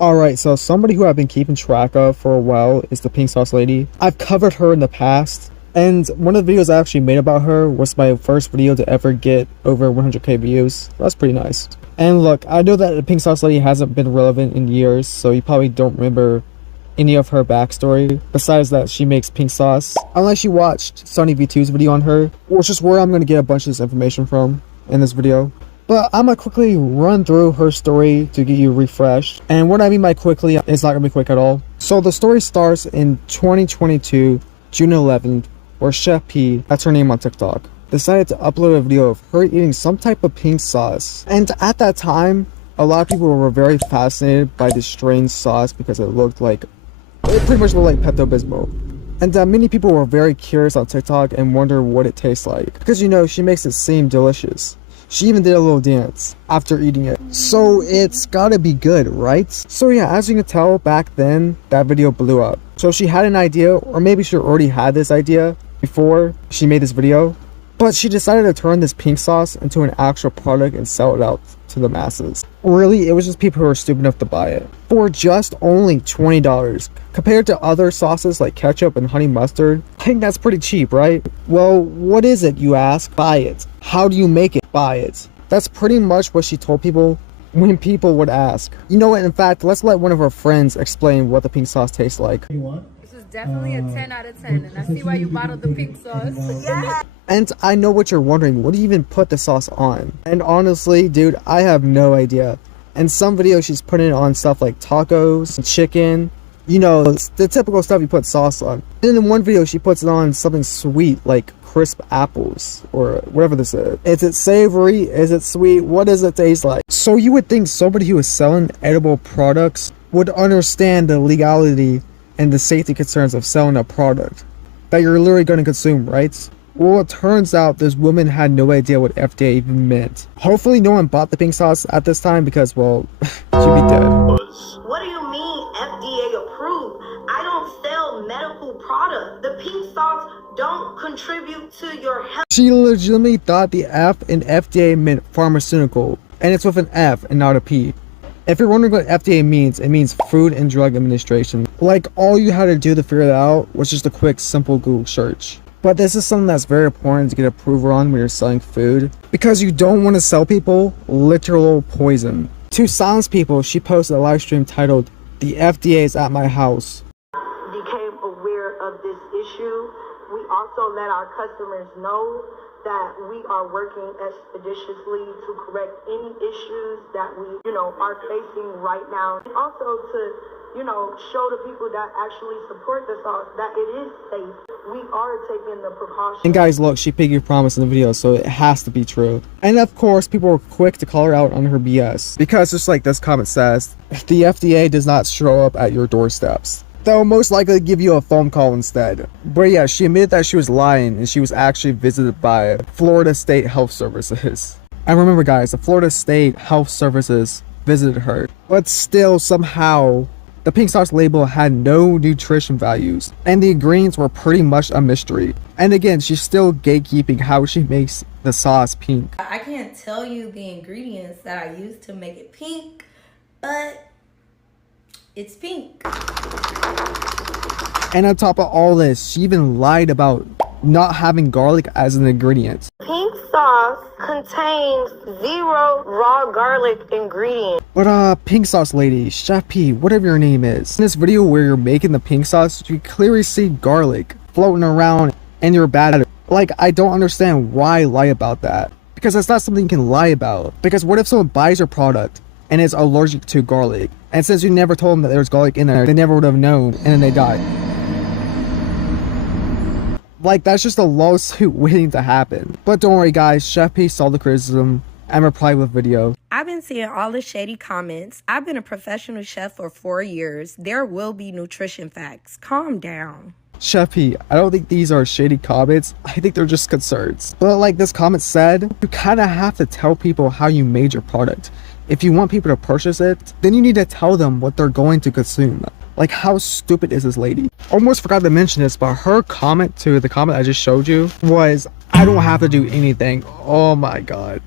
Alright, so somebody who I've been keeping track of for a while is the Pink Sauce Lady. I've covered her in the past, and one of the videos I actually made about her was my first video to ever get over 100k views. That's pretty nice. And look, I know that the Pink Sauce Lady hasn't been relevant in years, so you probably don't remember any of her backstory, besides that she makes pink sauce. Unless you watched Sunny V2's video on her, which is where I'm going to get a bunch of this information from in this video. But I'm going to quickly run through her story to get you refreshed. And what I mean by quickly, it's not going to be quick at all. So the story starts in 2022, June 11th, where Chef P, that's her name on TikTok, decided to upload a video of her eating some type of pink sauce. And at that time, a lot of people were very fascinated by this strange sauce because it pretty much looked like Pepto-Bismol. And many people were very curious on TikTok and wonder what it tastes like. Because you know, she makes it seem delicious. She even did a little dance after eating it. So it's gotta be good, right? So yeah, as you can tell, back then, that video blew up. So she had an idea, or maybe she already had this idea before she made this video. But she decided to turn this pink sauce into an actual product and sell it out to the masses. Really, it was just people who were stupid enough to buy it. For just only $20. Compared to other sauces like ketchup and honey mustard, I think that's pretty cheap, right? Well, what is it, you ask? Buy it. How do you make it? Buy it. That's pretty much what she told people when people would ask. You know what, in fact, let's let one of her friends explain what the pink sauce tastes like. This is definitely a 10 out of 10, and I see why you bottled the pink sauce. Yeah. And I know what you're wondering, what do you even put the sauce on? And honestly, dude, I have no idea. In some videos, she's putting it on stuff like tacos, and chicken, you know, the typical stuff you put sauce on. Then in one video, she puts it on something sweet like crisp apples or whatever this is. Is it savory? Is it sweet? What does it taste like? So you would think somebody who is selling edible products would understand the legality and the safety concerns of selling a product that you're literally going to consume, right? Well, it turns out this woman had no idea what FDA even meant. Hopefully no one bought the pink sauce at this time because, well, she'd be dead. What do you mean FDA approved? I don't sell medical product. The pink sauce don't contribute to your health. She legitimately thought the F in FDA meant pharmaceutical, and it's with an F and not a P. If you're wondering what FDA means, it means Food and Drug Administration. Like, all you had to do to figure that out was just a quick, simple Google search. But this is something that's very important to get approval on when you're selling food, because you don't want to sell people literal poison. To silence people, she posted a live stream titled, "The FDA is at my house." Became aware of this issue. We also let our customers know that we are working expeditiously to correct any issues that we, are facing right now. And also to, show the people that actually support the sauce that it is safe. We are taking the precautions. And guys, look, she paid your promise in the video, so it has to be true. And of course, people were quick to call her out on her BS. Because just like this comment says, if the FDA does not show up at your doorsteps, they'll most likely give you a phone call instead. But yeah, she admitted that she was lying and she was actually visited by Florida State Health Services. And remember guys, the Florida State Health Services visited her. But still, somehow, the pink sauce label had no nutrition values, and the ingredients were pretty much a mystery. And again, she's still gatekeeping how she makes the sauce pink. I can't tell you the ingredients that I use to make it pink, but it's pink. And on top of all this, she even lied about not having garlic as an ingredient. Pink sauce contains 0 raw garlic ingredients. But pink sauce lady, Chef P, whatever your name is, in this video where you're making the pink sauce, you clearly see garlic floating around and you're bad at it. Like, I don't understand why lie about that. Because that's not something you can lie about. Because what if someone buys your product and is allergic to garlic? And since you never told them that there's garlic in there, they never would have known, and then they died. Like, that's just a lawsuit waiting to happen. But don't worry guys, Chef P saw the criticism and replied with video. I've been seeing all the shady comments. I've been a professional chef for 4 years. There will be nutrition facts. Calm down. Chef P, I don't think these are shady comments. I think they're just concerns. But like this comment said, you kind of have to tell people how you made your product. If you want people to purchase it, then you need to tell them what they're going to consume. Like, how stupid is this lady? Almost forgot to mention this, but her comment to the comment I just showed you was, I don't have to do anything. Oh my god.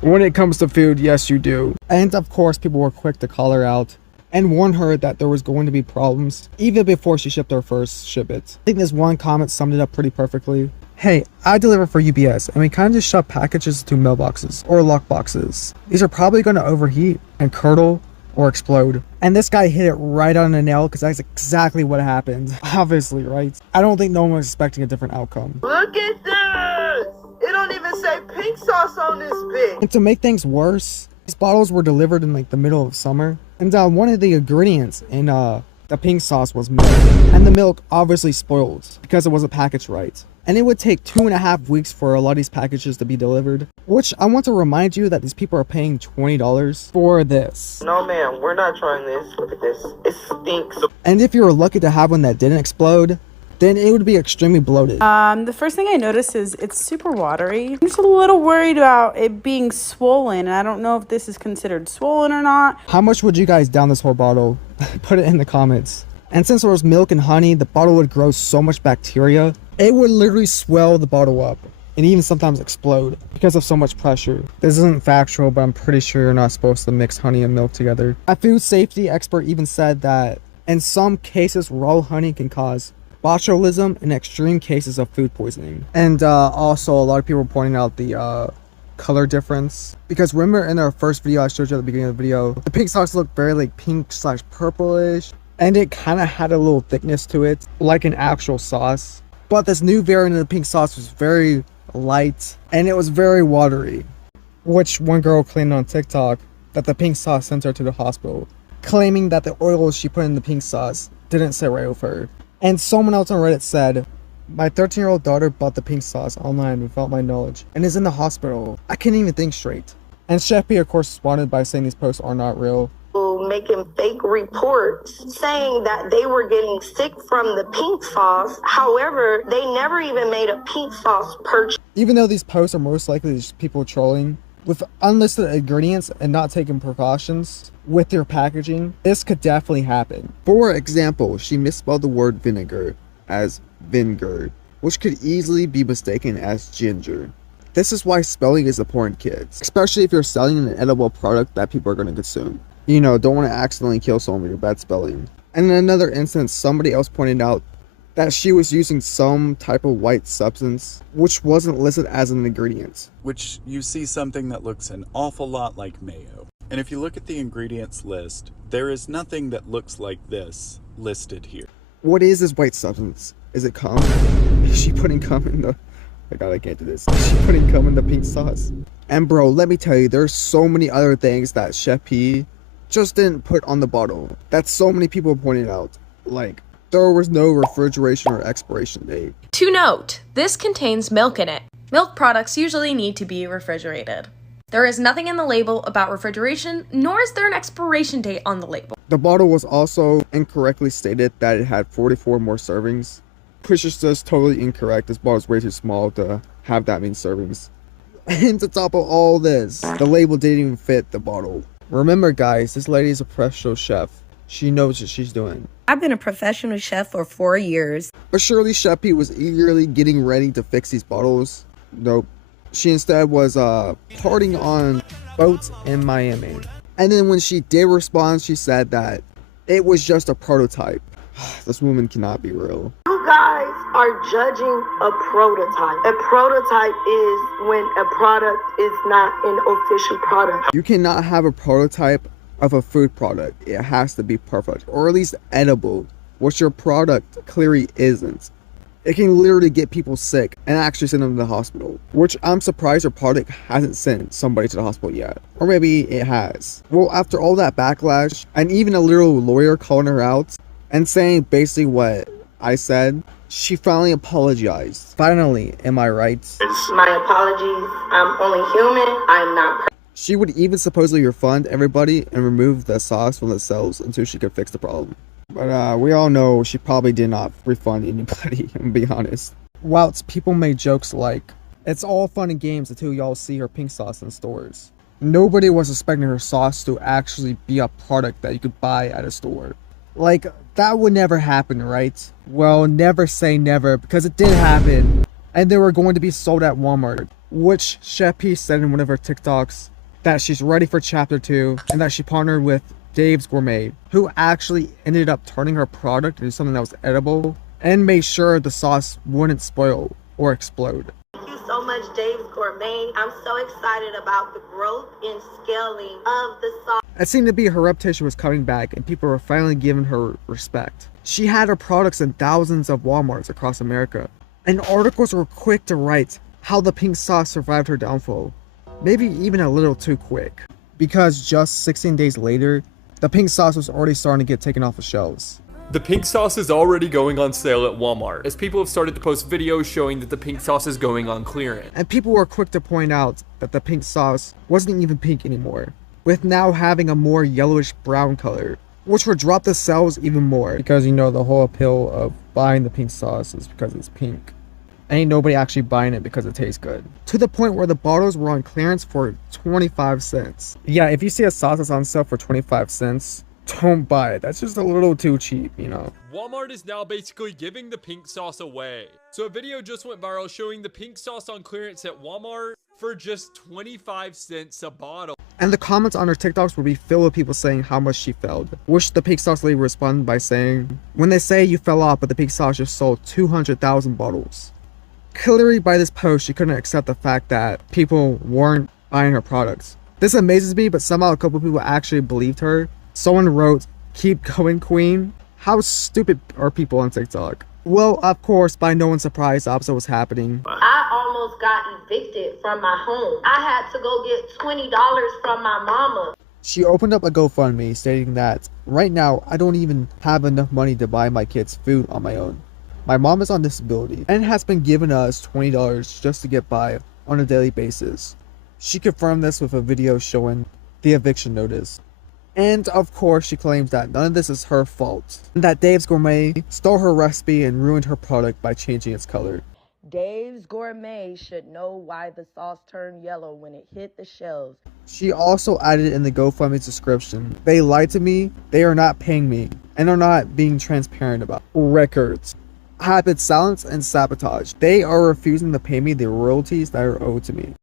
When it comes to food, yes you do. And of course, people were quick to call her out and warned her that there was going to be problems even before she shipped her first shipment. I think this one comment summed it up pretty perfectly. Hey, I deliver for UPS and we kind of just shove packages to mailboxes or lock boxes. These are probably going to overheat and curdle or explode. And this guy hit it right on the nail because that's exactly what happened. Obviously, right? I don't think no one was expecting a different outcome. Look at this! It don't even say pink sauce on this bitch. And to make things worse, these bottles were delivered in like the middle of summer. And one of the ingredients in the pink sauce was milk. And the milk obviously spoiled because it wasn't packaged right. And it would take 2.5 weeks for a lot of these packages to be delivered. Which I want to remind you that these people are paying $20 for this. No ma'am, we're not trying this. Look at this. It stinks. And if you were lucky to have one that didn't explode, then it would be extremely bloated. The first thing I noticed is it's super watery. I'm just a little worried about it being swollen. I don't know if this is considered swollen or not. How much would you guys down this whole bottle? Put it in the comments. And since there was milk and honey, the bottle would grow so much bacteria, it would literally swell the bottle up and even sometimes explode because of so much pressure. This isn't factual, but I'm pretty sure you're not supposed to mix honey and milk together. A food safety expert even said that in some cases, raw honey can cause botulism in extreme cases of food poisoning. And also a lot of people were pointing out the color difference, because remember in our first video I showed you at the beginning of the video, the pink sauce looked very like pink/purplish, and it kind of had a little thickness to it like an actual sauce. But this new variant of the pink sauce was very light and it was very watery, which one girl claimed on TikTok that the pink sauce sent her to the hospital, claiming that the oils she put in the pink sauce didn't sit right with her. And someone else on Reddit said, my 13-year-old daughter bought the pink sauce online without my knowledge and is in the hospital. I can't even think straight. And Chef P of course responded by saying these posts are not real. Making fake reports saying that they were getting sick from the pink sauce. However, they never even made a pink sauce purchase. Even though these posts are most likely just people trolling with unlisted ingredients and not taking precautions with their packaging, this could definitely happen. For example, she misspelled the word vinegar as vinegar, which could easily be mistaken as ginger. This is why spelling is important, kids, especially if you're selling an edible product that people are going to consume. You know, don't want to accidentally kill someone with your bad spelling. And in another instance, somebody else pointed out that she was using some type of white substance which wasn't listed as an ingredient. Which you see something that looks an awful lot like mayo. And if you look at the ingredients list, there is nothing that looks like this listed here. What is this white substance? Is it cum? Is she putting cum in the... Oh God, I can't do this. Is she putting cum in the pink sauce? And bro, let me tell you, there's so many other things that Chef P just didn't put on the bottle that so many people pointed out. Like, there was no refrigeration or expiration date. To note, this contains milk in it. Milk products usually need to be refrigerated. There is nothing in the label about refrigeration, nor is there an expiration date on the label. The bottle was also incorrectly stated that it had 44 more servings, which is just totally incorrect. This bottle is way too small to have that many servings. And to top of all this, the label didn't even fit the bottle. Remember guys, this lady is a professional chef. She knows what she's doing. I've been a professional chef for 4 years. But surely Chef P was eagerly getting ready to fix these bottles. Nope. She instead was partying on boats in Miami. And then when she did respond, she said that it was just a prototype. This woman cannot be real. You guys are judging a prototype. A prototype is when a product is not an official product. You cannot have a prototype of a food product. It has to be perfect, or at least edible, which your product clearly isn't. It can literally get people sick and actually send them to the hospital, which I'm surprised your product hasn't sent somebody to the hospital yet. Or maybe it has. Well, after all that backlash, and even a little lawyer calling her out and saying basically what I said, she finally apologized. Finally, am I right? My apologies. I'm only human. I'm not perfect. She would even supposedly refund everybody and remove the sauce from the shelves until she could fix the problem. But we all know she probably did not refund anybody, I'm be honest. Whilst people made jokes like, it's all fun and games until y'all see her pink sauce in stores. Nobody was expecting her sauce to actually be a product that you could buy at a store. Like, that would never happen, right? Well, never say never, because it did happen. And they were going to be sold at Walmart, which Chef P said in one of her TikToks that she's ready for chapter 2 and that she partnered with Dave's Gourmet, who actually ended up turning her product into something that was edible and made sure the sauce wouldn't spoil or explode. Thank you so much, Dave's Gourmet. I'm so excited about the growth and scaling of the sauce. It seemed to be her reputation was coming back and people were finally giving her respect. She had her products in thousands of Walmarts across America, and articles were quick to write how the pink sauce survived her downfall. Maybe even a little too quick, because just 16 days later, the pink sauce was already starting to get taken off the shelves. The pink sauce is already going on sale at Walmart, as people have started to post videos showing that the pink sauce is going on clearance. And people were quick to point out that the pink sauce wasn't even pink anymore, with now having a more yellowish brown color, which would drop the sales even more. Because you know the whole appeal of buying the pink sauce is because it's pink. Ain't nobody actually buying it because it tastes good. To the point where the bottles were on clearance for 25 cents. Yeah, if you see a sauce that's on sale for 25 cents, don't buy it. That's just a little too cheap, you know. Walmart is now basically giving the pink sauce away. So a video just went viral showing the pink sauce on clearance at Walmart for just 25 cents a bottle. And the comments on her TikToks would be filled with people saying how much she failed. Which the pink sauce lady responded by saying, when they say you fell off, but the pink sauce just sold 200,000 bottles. Clearly by this post, she couldn't accept the fact that people weren't buying her products. This amazes me, but somehow a couple of people actually believed her. Someone wrote, "Keep going, queen." How stupid are people on TikTok? Well, of course, by no one's surprise, the opposite was happening. I almost got evicted from my home. I had to go get $20 from my mama. She opened up a GoFundMe stating that, right now, I don't even have enough money to buy my kids food on my own. My mom is on disability and has been giving us $20 just to get by on a daily basis. She confirmed this with a video showing the eviction notice. And of course, she claims that none of this is her fault, and that Dave's Gourmet stole her recipe and ruined her product by changing its color. Dave's Gourmet should know why the sauce turned yellow when it hit the shelves. She also added in the GoFundMe's description, "They lied to me, they are not paying me, and are not being transparent about records. I have been silenced and sabotaged. They are refusing to pay me the royalties that are owed to me."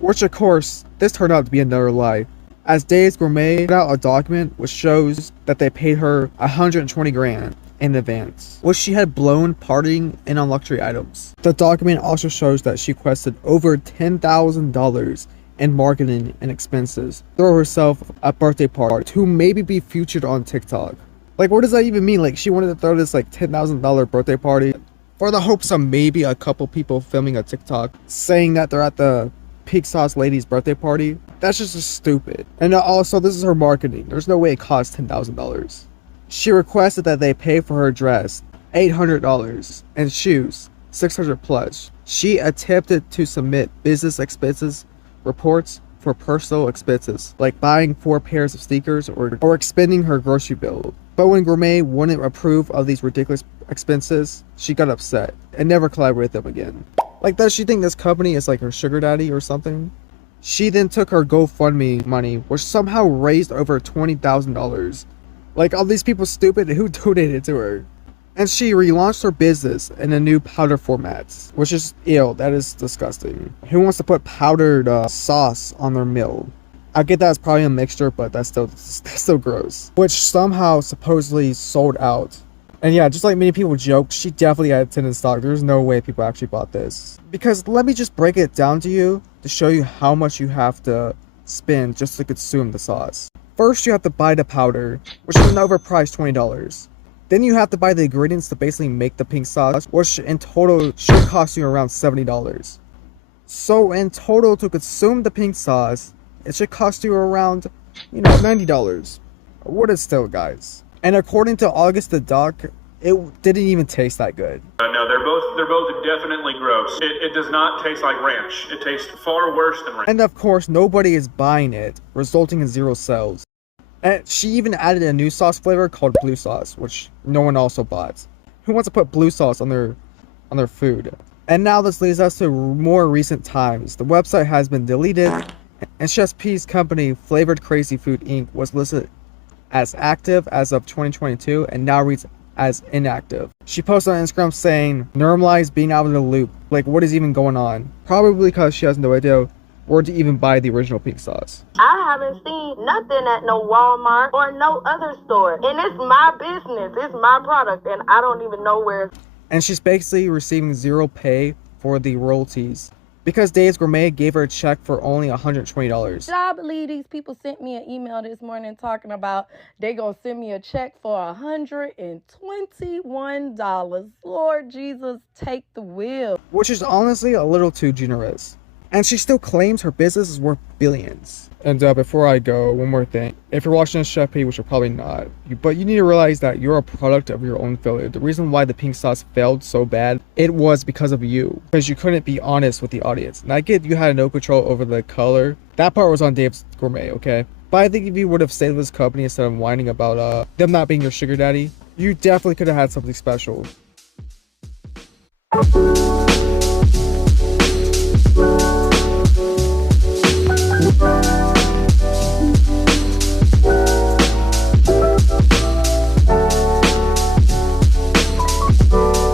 Which of course, this turned out to be another lie, as Dave's Gourmet put out a document which shows that they paid her 120 grand in advance, which she had blown partying and on luxury items. The document also shows that she requested over $10,000 in marketing and expenses through herself a birthday party to maybe be featured on TikTok. Like, what does that even mean? Like, she wanted to throw this like $10,000 birthday party for the hopes of maybe a couple people filming a TikTok saying that they're at the pink sauce lady's birthday party. That's just stupid. And also, this is her marketing. There's no way it costs $10,000. She requested that they pay for her dress $800 and shoes $600 plus. She attempted to submit business expenses reports for personal expenses, like buying 4 pairs of sneakers or expending her grocery bill. But when Gourmet wouldn't approve of these ridiculous expenses, she got upset and never collaborated with them again. Like, does she think this company is like her sugar daddy or something? She then took her GoFundMe money, which somehow raised over $20,000. Like, all these people stupid, who donated to her? And she relaunched her business in a new powder formats, which is ill. That is disgusting. Who wants to put powdered sauce on their meal? I get that it's probably a mixture, but that's still gross. Which somehow supposedly sold out. And yeah, just like many people joked, she definitely had 10 in stock. There's no way people actually bought this. Because let me just break it down to you to show you how much you have to spend just to consume the sauce. First, you have to buy the powder, which is an overpriced $20. Then you have to buy the ingredients to basically make the pink sauce, which in total should cost you around $70. So in total, to consume the pink sauce, it should cost you around, $90. What is still, guys? And according to August the Duck, it didn't even taste that good. No, they're both definitely gross. It does not taste like ranch. It tastes far worse than ranch. And of course, nobody is buying it, resulting in 0 sales. And she even added a new sauce flavor called blue sauce, which no one also bought. Who wants to put blue sauce on their food? And now this leads us to more recent times. The website has been deleted, and Chef P's company, Flavored Crazy Food Inc., was listed as active as of 2022 and now reads as inactive. She posted on Instagram saying, "Normalize being out of the loop. Like, what is even going on?" Probably because she has no idea where to even buy the original pink sauce. I haven't seen nothing at no Walmart or no other store. And it's my business. It's my product. And I don't even know where it's. And she's basically receiving zero pay for the royalties because Dave's Gourmet gave her a check for only $120. I believe these people sent me an email this morning talking about they gonna send me a check for $121. Lord Jesus, take the wheel. Which is honestly a little too generous. And she still claims her business is worth billions. And before I go, one more thing. If you're watching this Chef P, which you're probably not, but you need to realize that you're a product of your own failure. The reason why the pink sauce failed so bad, it was because of you. Because you couldn't be honest with the audience. And I get you had no control over the color. That part was on Dave's Gourmet, okay? But I think if you would have stayed with this company instead of whining about them not being your sugar daddy, you definitely could have had something special.